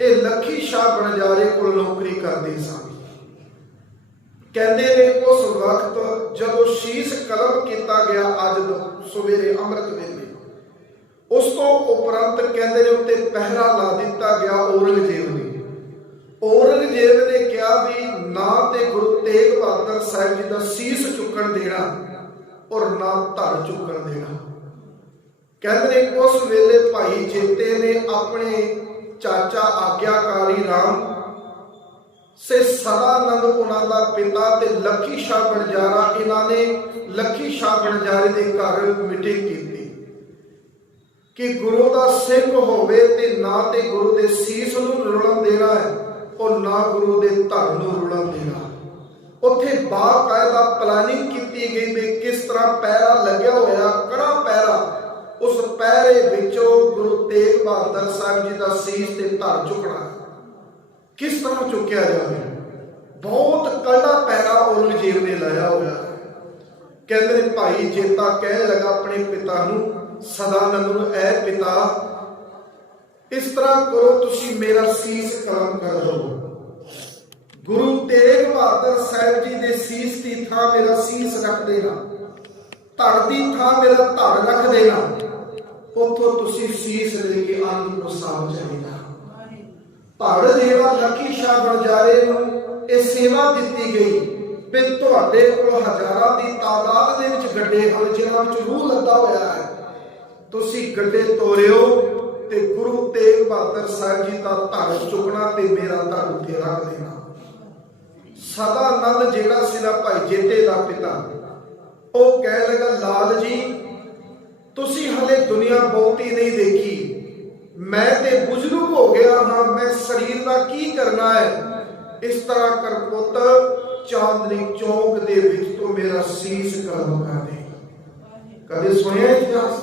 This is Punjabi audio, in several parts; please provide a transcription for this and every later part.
ਇਹ ਲੱਖੀ ਸ਼ਾਹ ਬਣਜਾਰੇ ਕੋਲ ਨੌਕਰੀ ਕਰਦੇ ਸਨ। ਕਹਿੰਦੇ ਨੇ ਉਸ ਵਕਤ ਜਦੋਂ ਸ਼ੀਸ਼ ਕਲਮ ਕੀਤਾ ਗਿਆ ਅੱਜ ਸਵੇਰੇ ਅੰਮ੍ਰਿਤ ਵੇਲੇ, ਉਸ ਤੋਂ ਉਪਰੰਤ ਕਹਿੰਦੇ ਨੇ ਉੱਤੇ ਪਹਿਰਾ ਲਾ ਦਿੱਤਾ ਗਿਆ ਔਰੰਗਜ਼ੇਬ ਨੇ। ਔਰੰਗਜ਼ੇਬ ਨੇ ਕਿਹਾ ਵੀ ਨਾ ਤੇ ਗੁਰੂ ਤੇਗ ਬਹਾਦਰ ਸਾਹਿਬ ਜੀ ਦਾ ਸੀਸ ਚੁੱਕਣ ਦੇਣਾ ਔਰ ਨਾ ਧੜ ਚੁੱਕਣ ਦੇਣਾ। ਕਹਿੰਦੇ ਨੇ ਉਸ ਵੇਲੇ ਭਾਈ ਜੇਤੇ ਨੇ ਆਪਣੇ ਚਾਚਾ ਆਗਿਆਕਾਰੀ ਰਾਮ। ਸੇ ਸਦਾਨੰਦ ਉਹਨਾਂ ਦਾ ਪਿਤਾ ਤੇ ਲੱਖੀ ਸ਼ਾਹ ਬਣਜਾਰਾ ਇਹਨਾਂ ਨੇ ਲੱਖੀ ਸ਼ਾਹ ਬਣਜਾਰੇ ਦੇ ਘਰ ਮੀਟਿੰਗ ਕੀਤੀ। ਕਿ ਗੁਰੂ ਦਾ ਸਿੰਘ ਹੋਵੇ ਤੇ ਨਾ ਤੇ ਗੁਰੂ ਦੇ ਸੀਸ ਨੂੰ ਰੁਲਣ ਦੇਣਾ ਹੈ ਔਰ ਨਾ ਗੁਰੂ ਦੇ ਧੜ ਨੂੰ ਰੁਲਣ ਦੇਣਾ। ਉੱਥੇ ਬਾਕਾਇਦਾ ਪਲਾਨਿੰਗ ਕੀਤੀ ਗਈ ਵੀ ਕਿਸ ਤਰ੍ਹਾਂ ਪੈਰਾ ਲੱਗਿਆ ਹੋਇਆ ਕੜਾ ਪੈਰਾ ਪਹਿਰੇ ਵਿੱਚੋਂ ਗੁਰੂ ਤੇਗ ਬਹਾਦਰ ਸਾਹਿਬ ਜੀ ਦਾ ਸੀਸ ਤੇ ਧਰ ਝੁਕਣਾ ਕਿਸ ਤਰ੍ਹਾਂ ਚੁੱਕਿਆ ਜਾਵੇ? ਬਹੁਤ ਕੜਾ ਪੈਰਾ ਔਰੰਗਜ਼ੇਬ ਨੇ ਲਾਇਆ ਹੋਇਆ। ਕਹਿੰਦੇ ਨੇ ਭਾਈ ਜੇਤਾ ਕਹਿਣ ਲੱਗਾ ਆਪਣੇ ਪਿਤਾ ਨੂੰ ਸਦਾਨੰਦ ਨੂੰ ਐ ਪਿਤਾ, ਇਸ ਤਰ੍ਹਾਂ ਕਰੋ ਤੁਸੀਂ ਮੇਰਾ ਸੀਸ ਕਲਮ ਕਰ ਦਿਓ ਗੁਰੂ ਤੇਗ ਬਹਾਦਰ ਸਾਹਿਬ ਜੀ ਦੇ ਸੀਸ ਦੀ ਥਾਂ ਮੇਰਾ ਸੀਸ ਰੱਖ ਦੇਣਾ। ਧੜ ਦੀ ਥਾਂ ਮੇਰਾ ਧੜ ਰੱਖ ਦੇਣਾ। ਉੱਥੋਂ ਤੁਸੀਂ ਸੀਸ ਲੈ ਕੇ ਆਨੰਦਪੁਰ ਸਾਹਿਬ ਚਾਹੀਦਾ ਧੜ ਜਿਹੜਾ ਲੱਖੀ ਸ਼ਾਹ ਬਣਜਾਰੇ ਨੂੰ ਇਹ ਸੇਵਾ ਦਿੱਤੀ ਗਈ ਵੀ ਤੁਹਾਡੇ ਕੋਲ ਹਜ਼ਾਰਾਂ ਦੀ ਤਾਦਾਦ ਦੇ ਵਿੱਚ ਗੱਡੇ ਹਨ ਜਿਨ੍ਹਾਂ ਵਿੱਚ ਰੂਹ ਲੱਦਾ ਹੋਇਆ ਹੈ। ਤੁਸੀਂ ਗੱਡੇ ਤੋਰਿਓ ਤੇ ਗੁਰੂ ਤੇਗ ਬਹਾਦਰ ਸਾਹਿਬ ਜੀ ਦਾ ਧੜ ਚੁੱਕਣਾ ਤੇ ਮੇਰਾ ਧੜ ਉੱਤੇ ਰੱਖ ਦੇਣਾ। ਸਦਾ ਆਨੰਦ ਜਿਹੜਾ ਸੀ ਨਾ ਭਾਈ ਜੇਤੇ ਦਾ ਪਿਤਾ। ਉਹ ਕਹਿ ਲਗਾ ਲਾਲ ਜੀ ਤੁਸੀਂ ਹਲੇ ਦੁਨੀਆ ਬਹੁਤੀ ਨਹੀਂ ਦੇਖੀ। ਮੈਂ ਤੇ ਬੁਜ਼ਰਗ ਹੋ ਗਿਆ ਹਾਂ, ਮੈਂ ਸਰੀਰ ਦਾ ਕੀ ਕਰਨਾ ਹੈ? ਇਸ ਤਰ੍ਹਾਂ ਕਰ ਪੁੱਤ, ਚਾਂਦਨੀ ਚੌਕ ਦੇ ਵਿੱਚ ਤੋਂ ਮੇਰਾ ਸੀਸ ਕਲਮ ਕਰ ਦੇ। ਕਦੇ ਸੁਣਿਆ ਇਤਿਹਾਸ?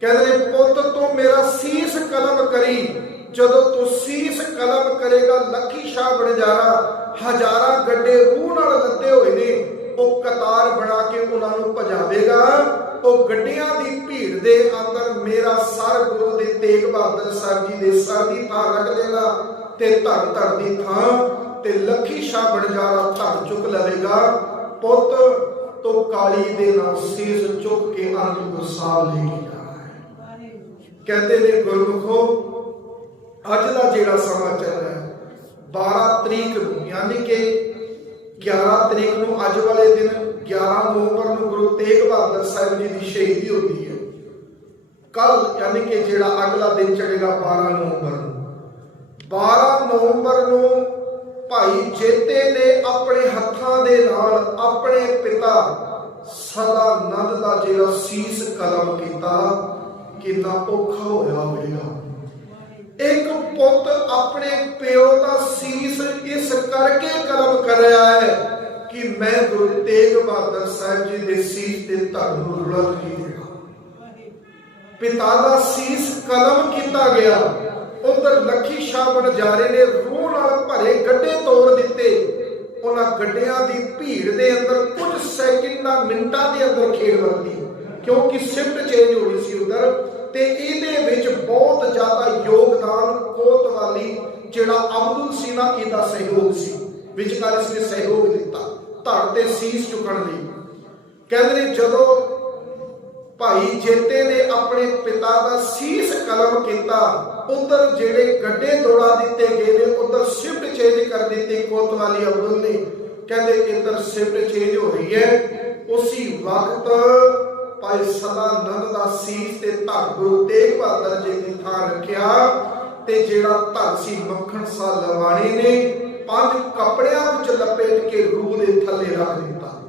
ਕਹਿੰਦੇ ਨੇ, ਪੁੱਤ, ਤੂੰ ਮੇਰਾ ਸੀਸ ਕਲਮ ਕਰੀ। ਜਦੋਂ ਤੂੰ ਸੀਸ ਕਲਮ ਕਰੇਗਾ, ਲੱਖੀ ਸ਼ਾਹ ਬਣਜਾਰਾ ਹਜ਼ਾਰਾਂ ਗੱਡੇ ਰੂਹ ਨਾਲ ਲੱਦੇ ਹੋਏ ਨੇ। ਉਹ ਕਤਾਰ ਬਣਾ ਕੇ ਉਹਨਾਂ ਨੂੰ ਭਜਾਵੇਗਾ। ਉਹ ਗੱਡੀਆਂ ਦੀ ਭੀੜ ਦੇ ਅੰਦਰ ਮੇਰਾ ਸਰ ਗੁਰੂ ਦੇ ਤੇਗ ਬਹਾਦਰ ਸਾਹਿਬ ਜੀ ਦੇ ਸਰ ਦੀ ਥਾਂ ਰੱਖ ਦੇਗਾ ਤੇ ਧੜ ਧੜ ਦੀ ਥਾਂ ਤੇ ਲੱਖੀ ਸ਼ਾਹ ਬਣਜਾਰਾ ਧੜ ਚੁੱਕ ਲਵੇਗਾ। ਪੁੱਤ, ਤੋ ਕਾਲੀ ਦੇ ਨਾਲ ਸੀਸ ਚੁੱਕ ਕੇ ਆਨੰਦਪੁਰ ਸਾਹਿਬ ਲੈ ਕੇ ਜਾਣਾ ਹੈ ਕਹਿੰਦੇ ਨੇ ਗੁਰਮੁਖੋ, ਅੱਜ ਦਾ ਜਿਹੜਾ ਸਮਾਂ ਚੱਲ ਰਿਹਾ ਹੈ 12 ਤਰੀਕ ਨੂੰ, ਯਾਨੀ ਕਿ 11 ਤਰੀਕ ਨੂੰ ਅੱਜ ਵਾਲੇ ਦਿਨ 11 ਨਵੰਬਰ ਨੂੰ ਗੁਰੂ ਤੇਗ ਬਹਾਦਰ ਸਾਹਿਬ ਜੀ ਦੀ ਸ਼ਹੀਦੀ ਹੁੰਦੀ ਹੈ। ਕੱਲ ਯਾਨੀ ਕਿ ਜਿਹੜਾ ਅਗਲਾ ਦਿਨ ਚੜੇਗਾ 12 ਨਵੰਬਰ ਨੂੰ। 12 ਨਵੰਬਰ ਨੂੰ ਭਾਈ ਜੇਤੇ ਨੇ ਆਪਣੇ ਹੱਥਾਂ ਦੇ ਨਾਲ ਆਪਣੇ ਪਿਤਾ ਸਦਾ ਨੰਦ ਦਾ ਜਿਹੜਾ ਸੀਸ ਕਲਮ ਕੀਤਾ, ਕਿੰਨਾ ਔਖਾ ਹੋਇਆ ਹੋਵੇਗਾ। ਇੱਕ ਪੁੱਤ ਆਪਣੇ ਪਿਓ ਦਾ ਸੀਸ ਇਸ ਕਰਕੇ ਮੈਂ ਗੁਰੂ ਤੇਗ ਬਹਾਦਰ ਸਾਹਿਬ ਜੀ ਦੇ ਸੀਸ ਤੇ ਧੜ ਨੂੰ ਰੁਲਣ ਨਹੀਂ ਦੇਣਾ ਪਿਤਾ ਦਾ ਸੀਸ ਕਲਮ ਕੀਤਾ ਗਿਆ। ਉਧਰ ਲੱਖੀ ਸ਼ਾਹ ਬਣਜਾਰੇ ਨੇ, ਰੂਹ ਨਾਲ ਭਰੇ ਗੱਡੇ ਤੋੜ ਦਿੱਤੇ। ਉਹਨਾਂ ਗੱਡਿਆਂ ਦੀ ਭੀੜ ਦੇ ਅੰਦਰ ਕੁਝ ਸੈਕਿੰਡਾਂ, ਮਿੰਟਾਂ ਦੇ ਅੰਦਰ ਖੇਡ ਵਰਤੀ ਕਿਉਂਕਿ ਸ਼ਿਫਟ ਚੇਂਜ ਹੋ ਰਹੀ ਸੀ ਉਧਰ ਤੇ ਇਹਦੇ ਵਿੱਚ ਬਹੁਤ ਜ਼ਿਆਦਾ ਯੋਗਦਾਨ ਕੋਤਵਾਲੀ ਜਿਹੜਾ ਅਬਦੁਲ ਸੀਨਾ, ਇਹਦਾ ਸਹਿਯੋਗ ਸੀ। ਵਿਚਕਾਰ ਇਸਨੇ ਸਹਿਯੋਗ ਦਿੱਤਾ। ਧੜ ਤੇ ਸੀਸ ਚੁੱਕਣ ਲਈ। ਕਹਿੰਦੇ ਨੇ, ਜਦੋਂ ਭਾਈ ਜੇਤੇ ਨੇ ਆਪਣੇ ਪਿਤਾ ਦਾ ਸੀਸ ਕਲਮ ਕੀਤਾ ਉਧਰ ਜਿਹੜੇ ਗੱਡੇ ਦੌੜਾ ਦਿੱਤੇ ਗਏ ਨੇ, ਉਧਰ ਸ਼ਿਫਟ ਚੇਂਜ ਕਰ ਦਿੱਤੀ ਕੋਤਵਾਲੀ ਅਬਦੁਲ ਨੇ। ਕਹਿੰਦੇ, ਇੱਧਰ ਸ਼ਿਫਟ ਚੇਂਜ ਹੋ ਰਹੀ ਹੈ। ਉਸੇ ਵਕਤ ਭਾਈ ਸਦਾਨੰਦ ਦਾ ਸੀਸ ਤੇ ਧੜ ਗੁਰੂ ਤੇਗ ਬਹਾਦਰ ਜੀ ਦੀ ਥਾਂ ਰੱਖਿਆ ਤੇ ਜਿਹੜਾ ਧੜ ਸੀ ਮੱਖਣ ਸਾ ਲਵਾਣੀ ਨੇ ਪੰਜ ਕੱਪੜਿਆਂ ਵਿੱਚ ਲਪੇਟ ਕੇ ਰੂਹ ਦੇ ਥੱਲੇ ਰੱਖ ਦਿੱਤਾ।